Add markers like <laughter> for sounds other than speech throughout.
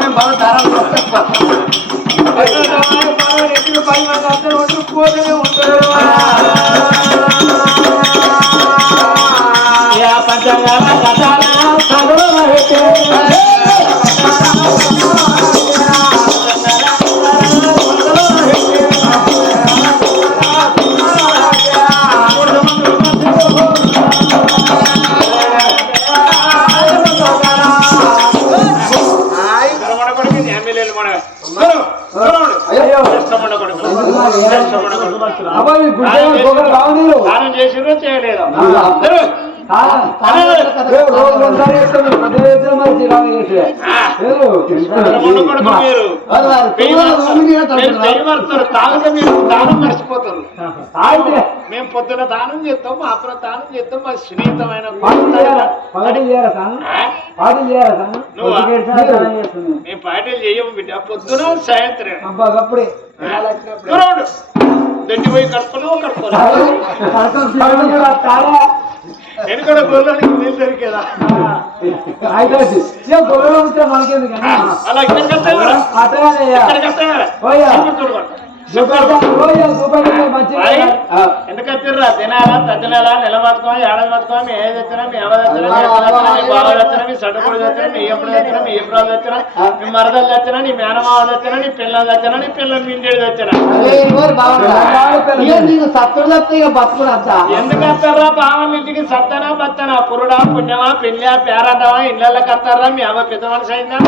మేము మర్చిపోతారు. మేము పొద్దున దానం చేస్తాం అప్పుడు దానం చేస్తాం మా సునీతమైన పాటలు చేయము బిడ్డ. పొద్దున సాయంత్రం. అబ్బా అప్పుడే. దొడ్డి పోయి వెనుకడ గొర్రెలకి నీళ్ళు దొరికేదా అయితే గొడవలు ఉంటే మనకేందుకు? అలా ఇక్కడ కట్టావరా అట్టగానే ఎందుకు వచ్చిర్రా? తినాలా తద్దినాలా నెల బతుకోం ఏడాది బతుకోం మీ ఏది వచ్చినా మీ ఎవరు వచ్చినా మీ ఎక్కడ వచ్చినా మీ బాగా వచ్చినా మీ సడ్డపొడి వచ్చినా మీ ఎప్పుడు వచ్చినా మీ ఎప్పుడు వచ్చినా మీ మరదలు వచ్చినా నీ మేనమావలు వచ్చినా నీ పిల్లలు వచ్చినా నీ పిల్లలు మిండేది వచ్చినా. నీకు సత్తుడు బతుకుడు. ఎందుకు వస్తారా? పావం ఇంటికి సత్తనా బత్తనా? పురుడా పుణ్యమా పెళ్ళా పేరాటమా ఇళ్ళకి వస్తారా? మీ అవ్వ పెద్ద మనిషి అయిందా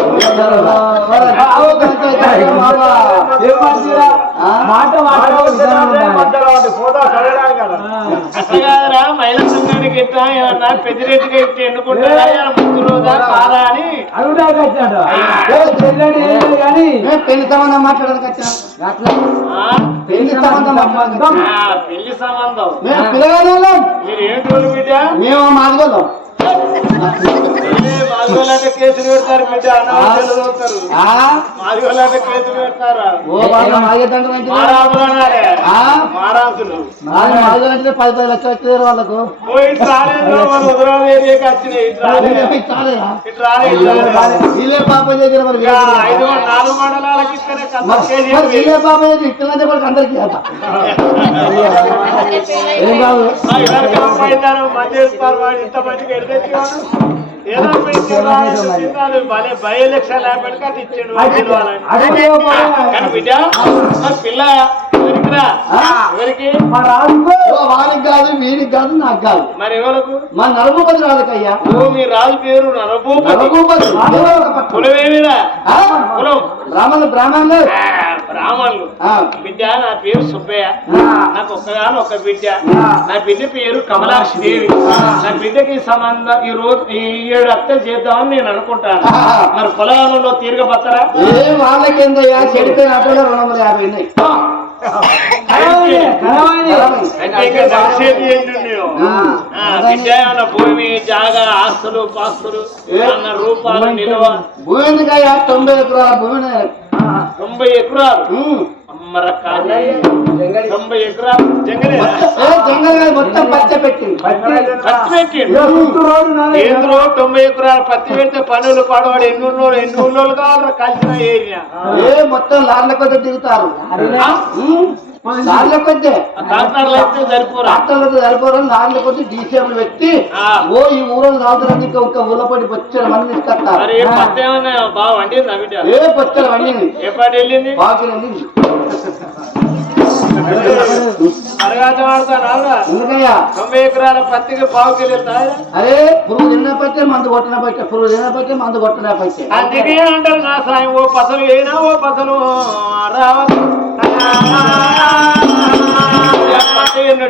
మాట కాదురా మహిళా ఏమన్నా ఎన్నుకుంటారా రోజా కాదా అని. కానీ పెళ్ళి సంబంధం ఆ? పెళ్ళి సంబంధం పెళ్ళి మేము పిల్లగాళ్ళం. మీరు ఏంటి వాళ్ళు బిడ్డ? మేము మాదిగోళ్ళం పది పది లక్షలు వాళ్ళకు. వాళ్ళు పాపం దగ్గర మరి వీళ్ళే పాపం దగ్గర ఇట్లంటే వాళ్ళకి అందరికీ అట <laughs> ఏం కాదు. వానికి కాదు వీనికి కాదు నాకు కాదు. మరి ఎవరికి మా నరభూపతి రాదుకయ్యా ఓ మీ రాజు పేరు నరభూపతి. నరభూపతి? కులం బ్రాహ్మణులు. బ్రాహ్మణులు ఆ. బిడ్డ నా పేరు సుబ్బయ్య. నాకు ఒక్కగాను ఒక బిడ్డ. నా బిడ్డ పేరు కమలాక్షి దేవి నా బిడ్డకి సంబంధం ఈ రోజు ఈ ఏడు అత్తలు చేద్దామని నేను అనుకుంటాను. మరి పొలంలో తీరుగా వాళ్ళకేందయ్యా? రెండు వందల యాభై ఉన్నాయి. అన్న భూమి జాగా ఆస్తులు పాస్తులు అన్న రూపాలు నిలువ. భూమి తొంభై ఎకరాల భూమి. తొంభై ఎకరాలు. అమ్మర తొంభై ఎకరాలు. జంగలే. ఏ జంగల్ కాదు మొత్తం పచ్చ పెట్టింది. తొంభై ఎకరాలు. పత్తి పెడితే పనులు పడవాడు. ఎన్ని ఉన్నోళ్ళు ఎన్ని ఉన్నోళ్ళు కావాలి కలిసిన ఏరియా. ఏ మొత్తం లార్ల కొద్ది దిగుతారు లార్ల కొద్ది డాక్టర్లకు సరిపోరు. లార్ల కొద్ది డీసీఎంలు పెట్టి. ఓ ఈ ఊళ్ళో తాగుతారని ఇంకా ఒక ఊళ్ళపడి బొచ్చల మంది తీసుకొస్తారు ఏ బొచ్చల వండింది బాగా వండింది అరే పురుగు తిన్నపట్టే మందు కొట్టిన పట్టే పురుగు తిన్నపట్టే మందు కొట్టిన పట్టే అందుకే అంటారు నా సాయం ఓ పసలు అయినా ఓ పసలు ఎన్నడు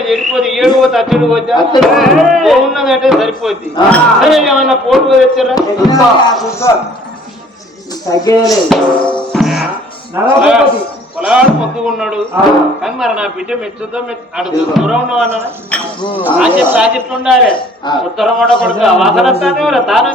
చెడిపోతే ఏడు పోతే అచ్చుడు పోతే అచ్చుడు. ఉన్నదంటే సరిపోద్ది. ఆ. సరే ఏమన్నా పోటు తెచ్చారా? పొలగాడు పొద్దుకున్నాడు కానీ మరి నా బిడ్డ మెచ్చుతో మెచ్చు అడు దూరం ఉన్నావు అన్నా ఉండాలి. ఆ. ఉత్తరం కూడా కొడుకు వాసన తానే తానం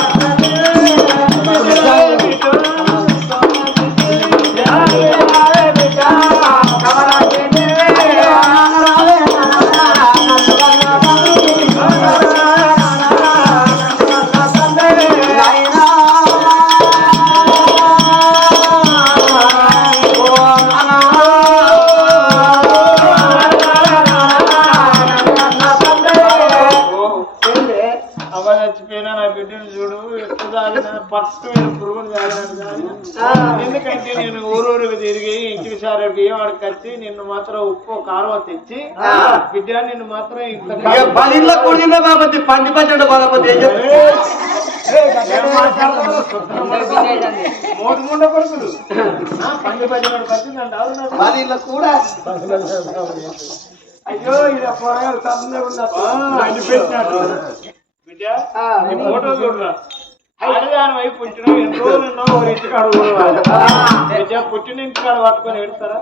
సారికి వాడికి వచ్చి నిన్ను మాత్రం ఉప్పు కారం తెచ్చి బిడ్డ నిన్ను మాత్రం ఇంత కూడిందే ముండ కొడుకులు. పచ్చి నన్ను కూడా అయ్యో ఇది పొరగాలు ఉన్నట్టు బిడ్డ నీ ఫోటో చూడరా. ఆడదాని వైపు పుట్టిన ఎన్ని రోజులు ఉన్నావు ఒక పుట్టిన పట్టుకొని వెళ్తారా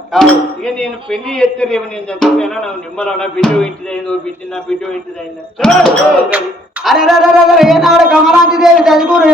ఇక నేను పెళ్ళి చేస్తే రేపు నేను చచ్చిపోయినా? నాకు నిమ్మలన్నా బిడ్డ ఇంటిదైందో బిడ్డ నా బిడ్డ ఇంటిదైందా అరే రే రే రే ఏనాడు కమలాంటి దేవి చదివురు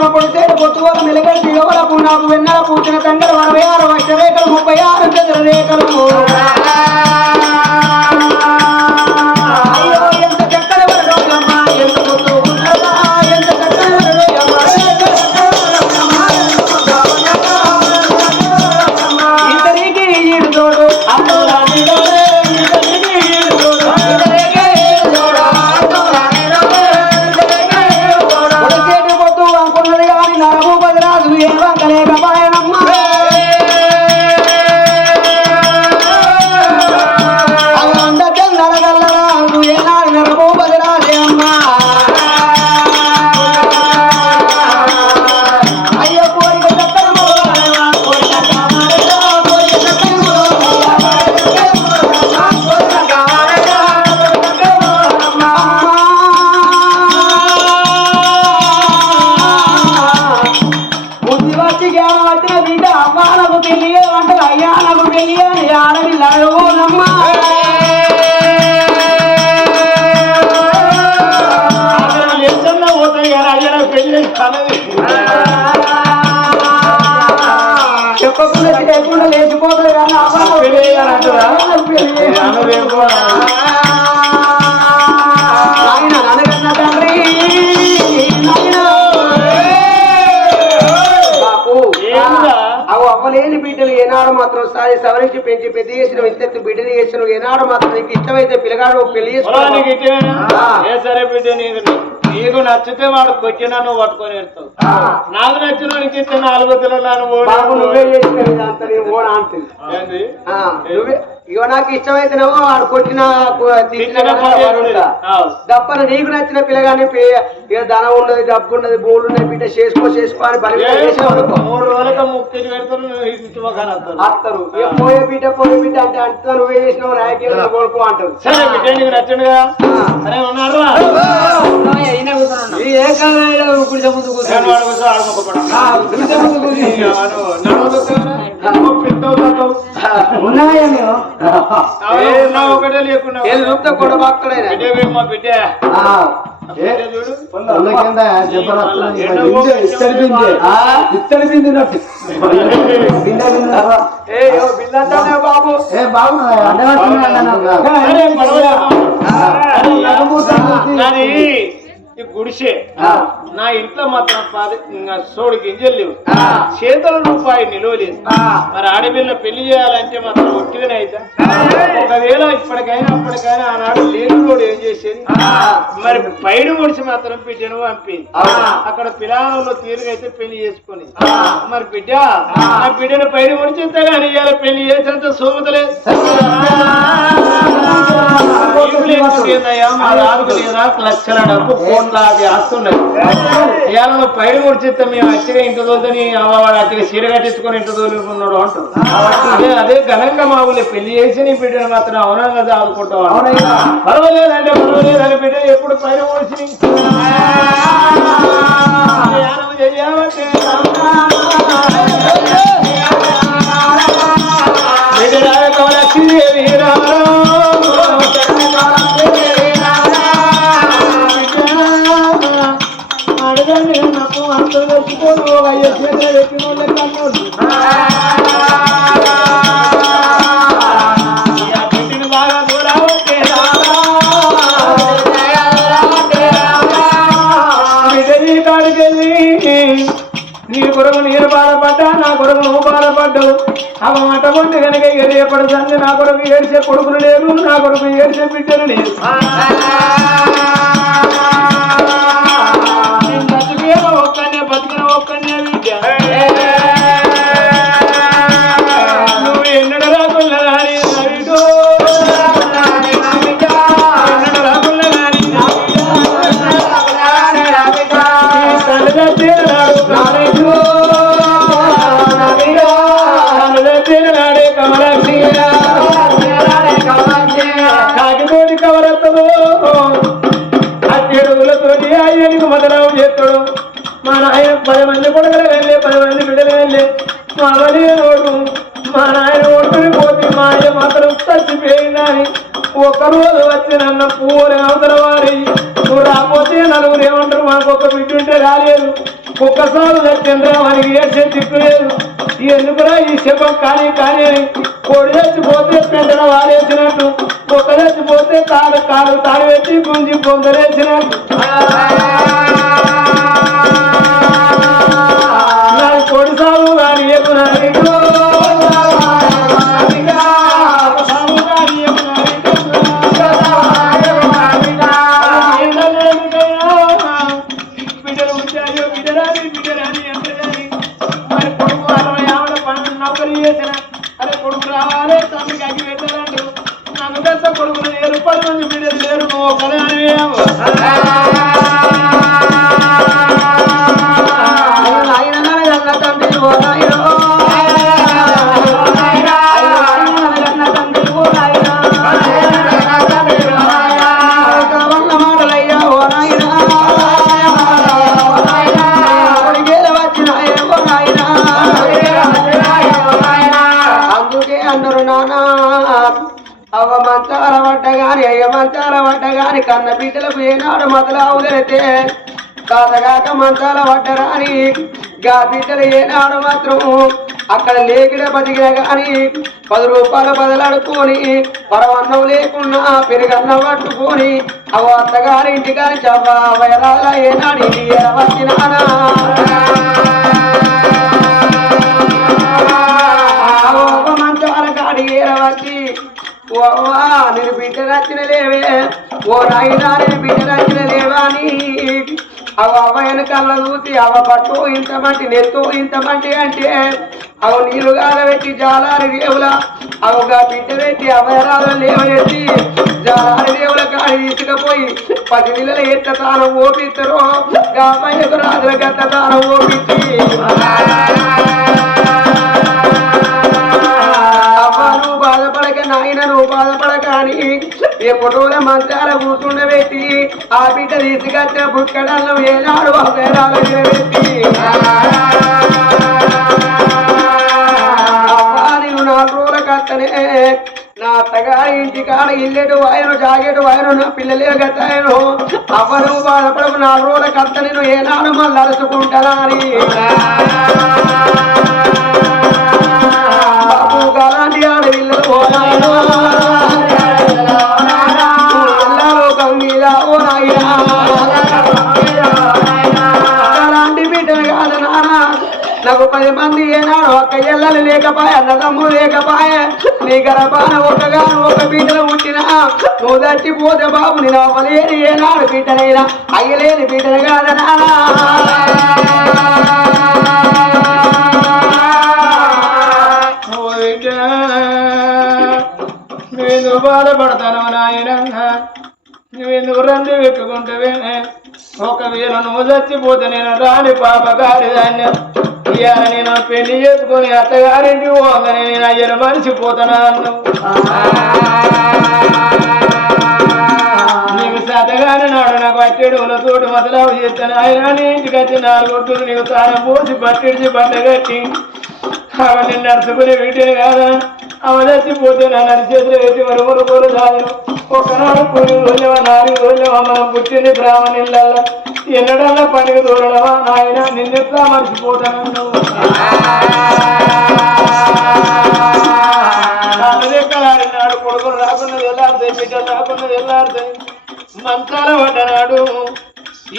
ఏనాడు పొడితే నాకు వెన్నెల పూచిన తండ్రి అరవై ఆరు వచ్చ రేఖలు ముప్పై ఆరు చంద్ర రేఖలు పోతాయి కానీ అయ్యా నాకు పెళ్ళి చెప్పకుండా కానీ పెళ్ళి చేయాలంటారా? పెళ్ళి అవ్వలేని బిడ్డలు ఏనాడు మాత్రం సారి సవరించి పెంచి పెద్ద చేసిన ఇంతెత్తు బిడ్డలు చేసిన ఏనాడు మాత్రం నీకు ఇష్టమైతే పిల్లగాడు పెళ్ళి పొలా నీకు నచ్చితే వాడు కొట్టినా నువ్వు పట్టుకొని వెళ్తావు. నాకు నచ్చిన వాడికి ఇస్తే నాలుగు నువ్వే చేసిన ఇదంతా ఇగో నాకు ఇష్టమైతేనేమో వాడు కొట్టిన తిట్టిన పని చేస్తుంది. ఆవ్. దప్పన నీకు నచ్చిన పిల్లగాని ఇక ధనం ఉన్నది డబ్బు ఉన్నది భూములు ఉన్నాయి బిడ్డ చేసుకో చేసుకో అని బలి. అత్తరు ఇక పోయే బిడ్డ పోయే బిడ్డ అంటే అంతా నువ్వే చేసినావు రాయకీయ కొడుకు అంటారు. సరే బిడ్డ నీకు నచ్చిండుగా సరే ఉన్నారు ఈ ఏ కాలంలో గుడిసె ముందు కూర్చో. గుడిసె ముందు కూర్చో. ఉన్నాయా మేము? ఒకటే. లేకుండా ఏది రూపుతో కొడబాక్తాడైనా బిడ్డ బిందె. ఏ బాబు. ఏ గుడిసే నా ఇంట్లో మాత్రం సోడు గింజలు లేవు. చేతుల రూపాయి నిలవలేదు మరి ఆడపిల్ల పెళ్ళి చేయాలంటే మాత్రం ఒట్టిగానే అయితే. ఒకవేళ ఇప్పటికైనా అప్పటికైనా ఆనాడు లేని ఏం చేసేది? మరి పైన ముడిచి మాత్రం బిడ్డను పంపింది. అక్కడ పిల్లలలో తీరుగైతే పెళ్ళి చేసుకొని. మరి బిడ్డ ఆ. బిడ్డను పైన ముడిచితే కానీ ఇవాళ పెళ్ళి చేసేంత సోమతలేదు రాజుకు లేదా లక్షల డబ్బు కోట్ల అది ఆస్తున్నది ఇవాళ నువ్వు పైన ముడిచిస్తే మేము అచ్చిగా ఇంత తోలుదని వాడు అచ్చిగా చీర కట్టించుకొని ఇంత తోలుకున్నాడు అంటారు. అదే ఘనంగా మా ఊళ్ళో పెళ్ళి చేసి నీ బిడ్డను మాత్రం అవునంగా ఆదుకుంటావు పర్వాలేదంటే పర్వాలేదని బిడ్డ ఎప్పుడు పైన ముడిచి బిడ్డ ఓకే బిడ్డని కాడికెళ్ళి నీ కొరకు నేను బాధపడ్డా నా కొరకు నువ్వు బాధపడ్డావు అవ మాట కనుక ఏడియపడు సంది నా కొరకు ఏడ్చే కొడుకులు లేరు నా కొరకు ఏడ్చే బిడ్డలు లేరు ఒక్కసారి చచ్చిండ్రా మనకి ఏడ్చే దిక్కు ఎందుకురా ఈ శపం కానీ కానీ అని కోడి చచ్చిపోతే పెంటన వారేసినట్టు ఒక్క చచ్చిపోతే తాడు కాడు తాడు పెట్టి గుంజి పొందలేసినట్టు నాకు కొడి కానీ ఎప్పుడు రూపాయలు లేరు మంది బిడ్డలు లేరు నువ్వు ఒకరే బిడ్డలకు ఏనాడు కాదగాక మంచాల పడ్డరాని గా బిడ్డలు ఏనాడు మాత్రం అక్కడ లేకిడ బతికినా గాని పది రూపాయలు బదలాడుకొని పరవన్నం లేకున్నా పెరుగన్నం పట్టుకొని అవ అత్తగారి ఇంటికాని చవ్వ ఏనాడు ఇంటికి వచ్చినానా ఒక మంచాల కాడి ఏరవచ్చి ఓ నేను బిడ్డ రచ్చిన లేవే ఓ నాయనా నేను బిడ్డ రచ్చిన లేవా అవ అవ్వ వెనకాల చూసి అవ పట్టు ఇంత మట్టి నెత్తు ఇంత మంటి అంటే అవ నీళ్ళు గాలబెట్టి జాలారి దేవుల అవగా బిడ్డ పెట్టి అవయరాలు లేవనెత్తి జాలారి దేవుల కాడి తీసుకుపోయి పది నెలల ఎత్త తాను ఓపిస్తారు గామయ్యకు రాజుల గత తాను ఓపించి అవ్వ నువ్వు బాధపడక నాయన నువ్వు బాధపడక అని ఎప్పుడోనే మంచాల కూర్చుండబెట్టి ఆ బిడ్డ తీసుకొచ్చిన బుక్కడల్లో ఏనాడు ఒకరాల పెట్టి నేను నా రోజుల కత్తనే నా అత్తగారి ఇంటి కాడ ఇల్లెటు వాయను జాగేటు వాయను నా పిల్లలే గతాయను అవ్వను బాధపడకు నా రోజుల కర్త నేను ఏనాడు మళ్ళీ అరుచుకుంటానా లేకపాయ అన్నదమ్ము లేకపాయ నీ గర్భాన ఒకగా ఒక బిడ్డలు పుట్టిన. నువ్వు చచ్చిపోతే బాబు నేను అవ్వలేని ఏనాడు బిడ్డనైనా అయ్యలేని బిడ్డలు కాదనా ఓ నువ్వెందుకు బాధపడతాను నాయన? నువ్వెందుకు రంది పెట్టుకుంటావే ఒకవేళ నువ్వు చచ్చిపోతే నేను రాని పాప గారి ధాన్యం. ఇవాళ నేను పెళ్ళి చేసుకొని అత్తగారింటి పోగానే నేను అయ్యను మరిచిపోతున్నాను నీకు సతగాని నాడు నాకు పట్టెడు తోడు మొదలవు చేస్తాను. ఆయన నీ ఇంటికి వచ్చి నాలుగు ఒడ్డులు నీకు తారం పోసి పట్టిడిచి బట్ట కట్టి అవన్నీ నడుచుకునే వీటిని కాదా? అవదచ్చిపోతే నా నడిచేతులు పెట్టి మరి మురుగురు సాధను ఒకనాడు కూలి రోజులవా నాలుగు రోజులు మనం పుట్టింది బ్రాహ్మణిళ్ళల్లో ఎన్నడల్లా పండుగ దూరడవా నాయన నిన్నెట్లా మర్చిపోతాను నాడు కొడుకులు రాకున్నది వెళ్ళారుతాయి బిడ్డలు రాకున్నది వెళ్ళారుతాయి మంచాల పడ్డనాడు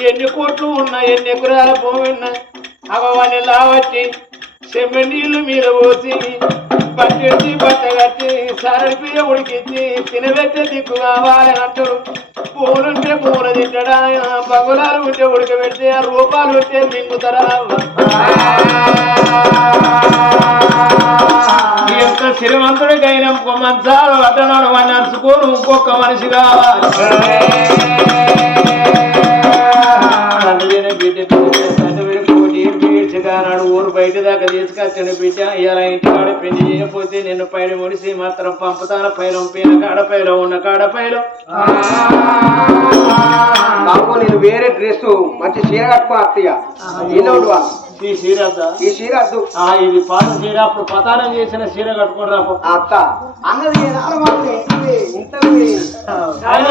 ఎన్ని కోట్లు ఉన్నాయి ఎన్ని ఎకరాల భూమి ఉన్నాయి? అవన్నీ లావచ్చి సెమ్మె నీళ్ళు మీద పోసి పట్టెట్టి పట్టగట్టి కట్టి సరడి పియ్య ఉడికిచ్చి తినబెట్టే దిక్కు కావాలి అంటారు. పూలుంటే పూల తింటడా పగులాలు ఉంటే ఉడకబెడితే రూపాలు ఉంటే మింగుతారా? ఈ యొక్క శ్రీమంతుడికైన మంచాలు అడ్డనాడు వాడిని నడుచుకోను ఇంకొక మనిషి కావాలి. తీసుకొచ్చిన బిడ్డ ఇలా ఇంటికాడ పెళ్ళి చేయకపోతే నిన్ను పైన ముడిసి మాత్రం పంపుతాన పైలం పైన కాడపైలో ఉన్న కాడపైలో బాబు నేను వేరే డ్రెస్ మంచి చీర కట్టుకో అత్తయ్య. ఈ చీర? ఈ చీర అద్దు ఆ ఇది పాత చీర అప్పుడు పతానం చేసిన చీర కట్టుకుని రాపో అత్త అన్నది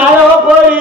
ఆడవ పోయి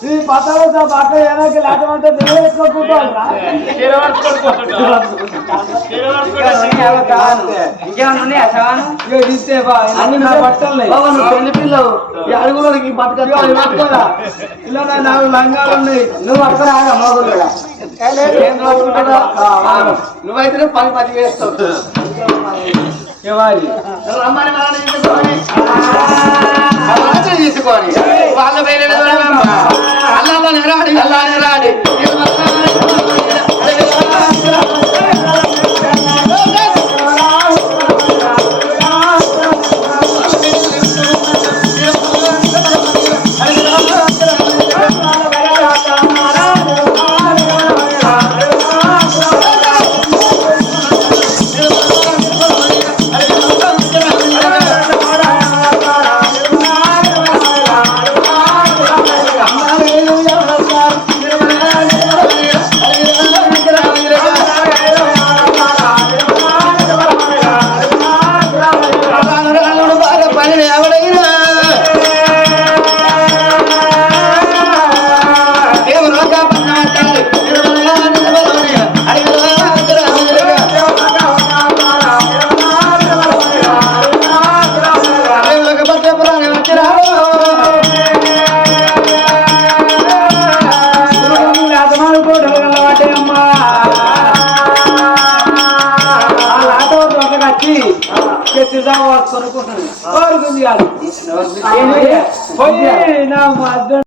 వేరే? ఈ చాప అక్క వెనక్కి లేకపోతే ఇంకేమన్నా ఉన్నాయా సవాను ఇగో తీస్తే బా, అన్ని నా బట్టలున్నాయి. బాబా నువ్వు పెళ్ళి పిల్లవు ఈ అడుగులోకి ఇవి పట్టుకోరా. ఇలా నాలుగు లంగాలు ఉన్నాయి నువ్వు అక్కడ ఆగా మోగులుగా. నువ్వైతే పని చేస్తావు ఎవరి రమ్మని వాళ్ళ పేరు